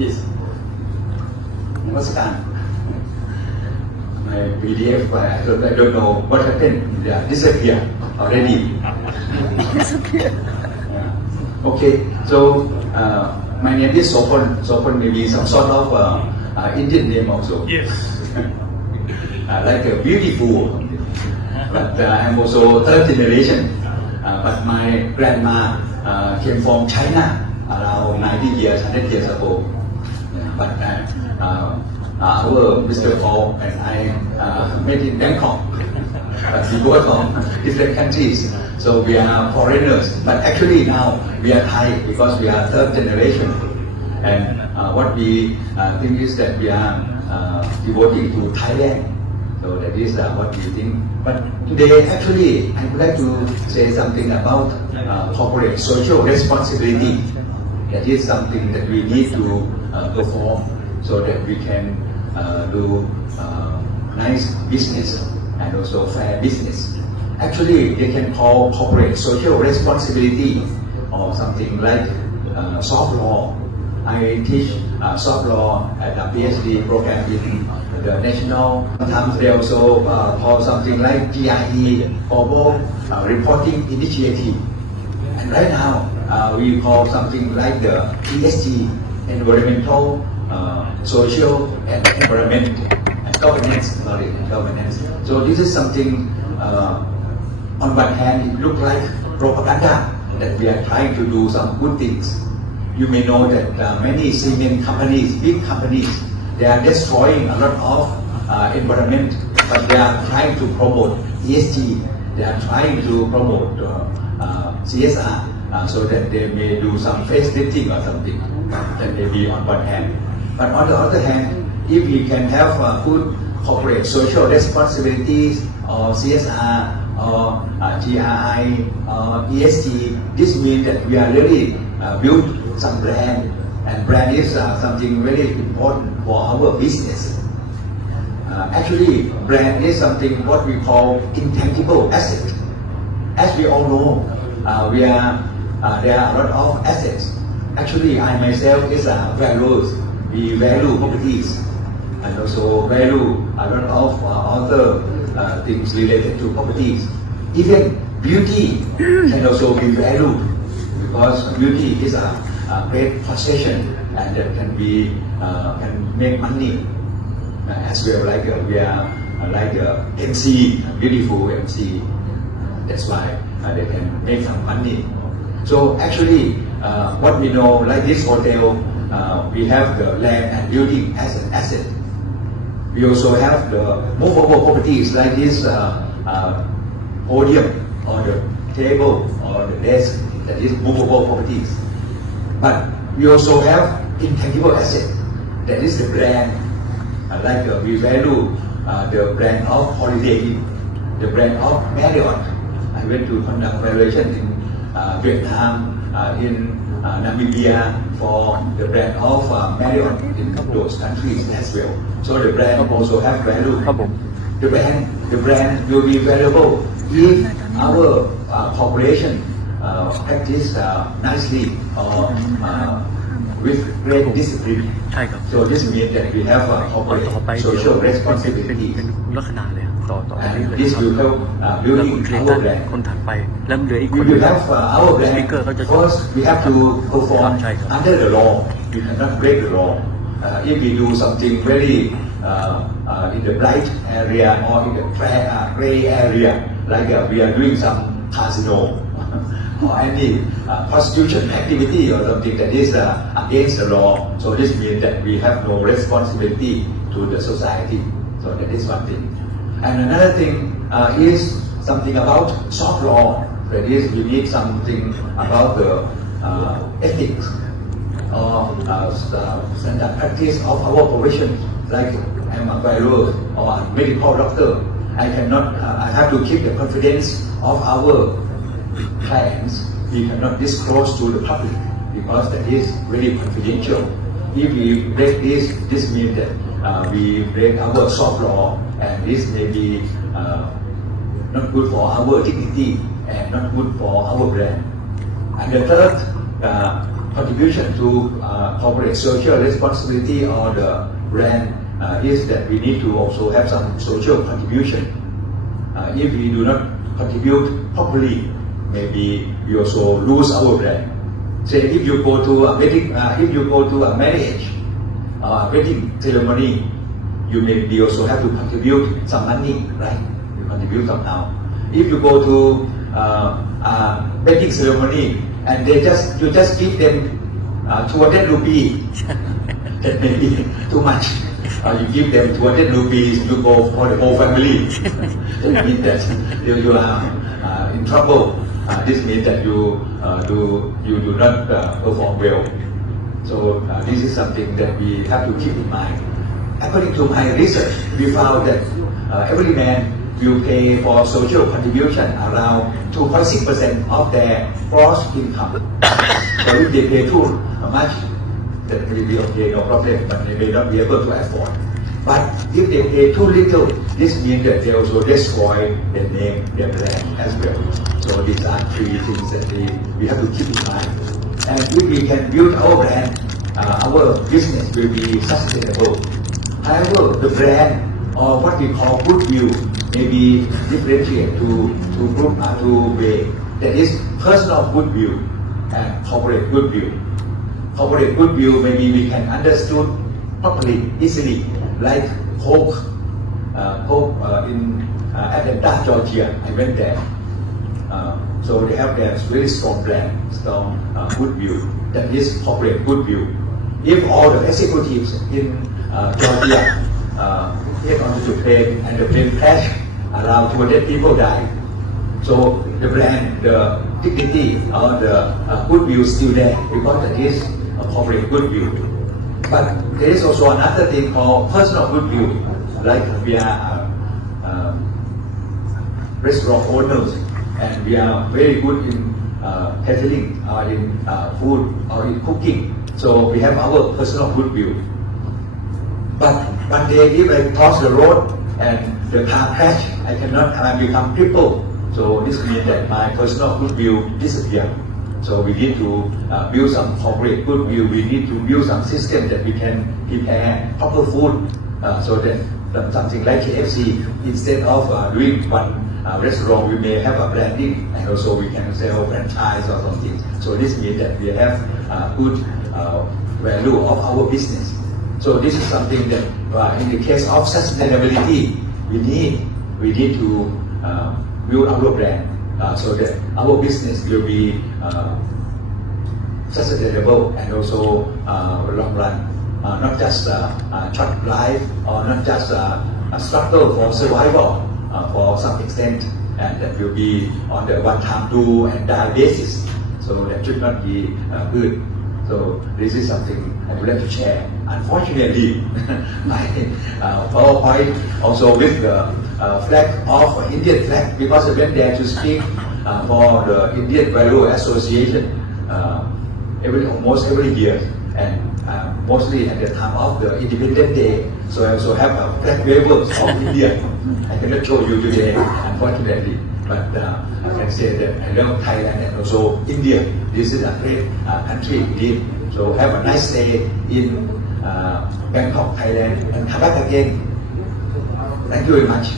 Yes. Namaskar. My PDF, I don't know what happened. Yeah, disappear already. Disappear. Okay, so my name is Sopon. Sopon may be some sort of Indian name also. Yes. Like a beautiful. But I'm also third generation. But my grandma came from China around 90 years, 100 years ago. But our Mr. Paul and I met in Bangkok. But we both from different countries, so we are foreigners. But actually now we are Thai because we are third generation. And what we think is that we are devoting to Thailand. So that is what we think. But today, actually, I would like to say something about corporate social responsibility. That is something that we need to perform so that we can do nice business and also fair business. Actually, they can call corporate social responsibility or something like soft law. I teach soft law at a PhD program in the national. Sometimes they also call something like GRE, Global Reporting Initiative. And right now, we call something like the ESG, Environmental, Social and Environment, and Governance. So this is something, on one hand, it looks like propaganda that we are trying to do some good things. You may know that many cement companies, big companies, they are destroying a lot of environment, but they are trying to promote ESG. They are trying to promote CSR so that they may do some facelifting or something. That may be on one hand. But on the other hand, if we can have good corporate social responsibilities or CSR or GRI or ESG, this means that we are really build some brand, and brand is something very important for our business. Actually, brand is something what we call intangible asset. As we all know, there are a lot of assets. Actually, I myself is values. We value properties and also value a lot of other things related to properties. Even beauty can also be valued because beauty is a great possession and that can make money as well. Like we are like MC, beautiful MC. That's why they can make some money. So actually, what we know, like this hotel, we have the land and building as an asset. We also have the movable properties like this podium or the table or the desk, that is movable properties. But we also have intangible asset, that is the brand. Like we value the brand of Holiday Inn, the brand of Marriott. I went to conduct valuation in Vietnam, in Namibia for the brand of Marriott in those countries as well. So the brand also have value. The brand will be valuable if our corporation practice nicely or with great discipline. So this means that we have corporate social responsibility. ลักษณะเลยต่อ And this will help building our brand. คนถัดไปแล้วเหลืออีกค We น will have our brand. First, we have to perform ใช่ครับ under the law. We cannot break the law. If we do something very in the bright area or in the gray area, like we are doing some casino or any prostitution activity or something that is against the law. So this means that we have no responsibility to the society. So that is one thing. And another thing is something about soft law. That is, we need something about the ethics or standard practice of our profession. Like I'm a valuer or a medical doctor. I have to keep the confidence of our clients. We cannot disclose to the public because that is very confidential. If we break this means that we break our soft law, and this may be not good for our dignity and not good for our brand. And the third contribution to corporate social responsibility or the brand is that we need to also have some social contribution. If we do not contribute properly, maybe we also lose our brand. Say if you go to a wedding, if you go to a marriage, wedding ceremony, you maybe also have to contribute some money, right? You contribute somehow. If you go to a wedding ceremony and you just give them 200 rupees, that may be too much. You give them 200 rupees, you go for the whole family. That means that you are in trouble. This means that you do not perform well. So this is something that we have to keep in mind. According to my research, we found that every man will pay for social contribution around 2.6% of their gross income. So if they pay too much, that will be okay, no problem, but they may not be able to afford. But if they pay too little, this means that they also destroy their name, their brand as well. So these are three things that we have to keep in mind. And if we can build our brand, our business will be sustainable. However, the brand or what we call goodwill may be differentiated to two ways. That is personal goodwill and corporate goodwill. Corporate goodwill maybe we can understood properly, easily, like Coke in Atlanta, Georgia. I went there. So they have their very strong brand, strong goodwill. That is corporate goodwill. If all the executives in Georgia get onto the plane and the plane crashed, around 200 people died. So the brand, the dignity or the goodwill is still there because that is a corporate goodwill. But there is also another thing called personal goodwill. Like we are restaurant owners and we are very good in catering or in food or in cooking. So we have our personal goodwill. But one day if I cross the road and the car crash, I cannot become crippled. So this means that my personal goodwill disappears. So we need to build some corporate goodwill. We need to build some system that we can prepare proper food so that something like KFC, instead of doing one restaurant, we may have a branding and also we can sell franchise or something. So this means that we have good value of our business. So this is something that in the case of sustainability, we need to build our brand so that our business will be sustainable and also long run, not just short life or not just a struggle for survival for some extent, and that will be on the one-time do and die basis. So that should not be good. So this is something I would like to share. Unfortunately, my PowerPoint also with the flag of Indian flag, because I went there to speak for the Indian Value Association almost every year, and mostly at the time of the Independence Day. So I also have a flag wavers of India. I cannot show you today, unfortunately, but I can say that I love Thailand and also India. This is a great country indeed. So have a nice day in Bangkok, Thailand, and come back again. Thank you very much.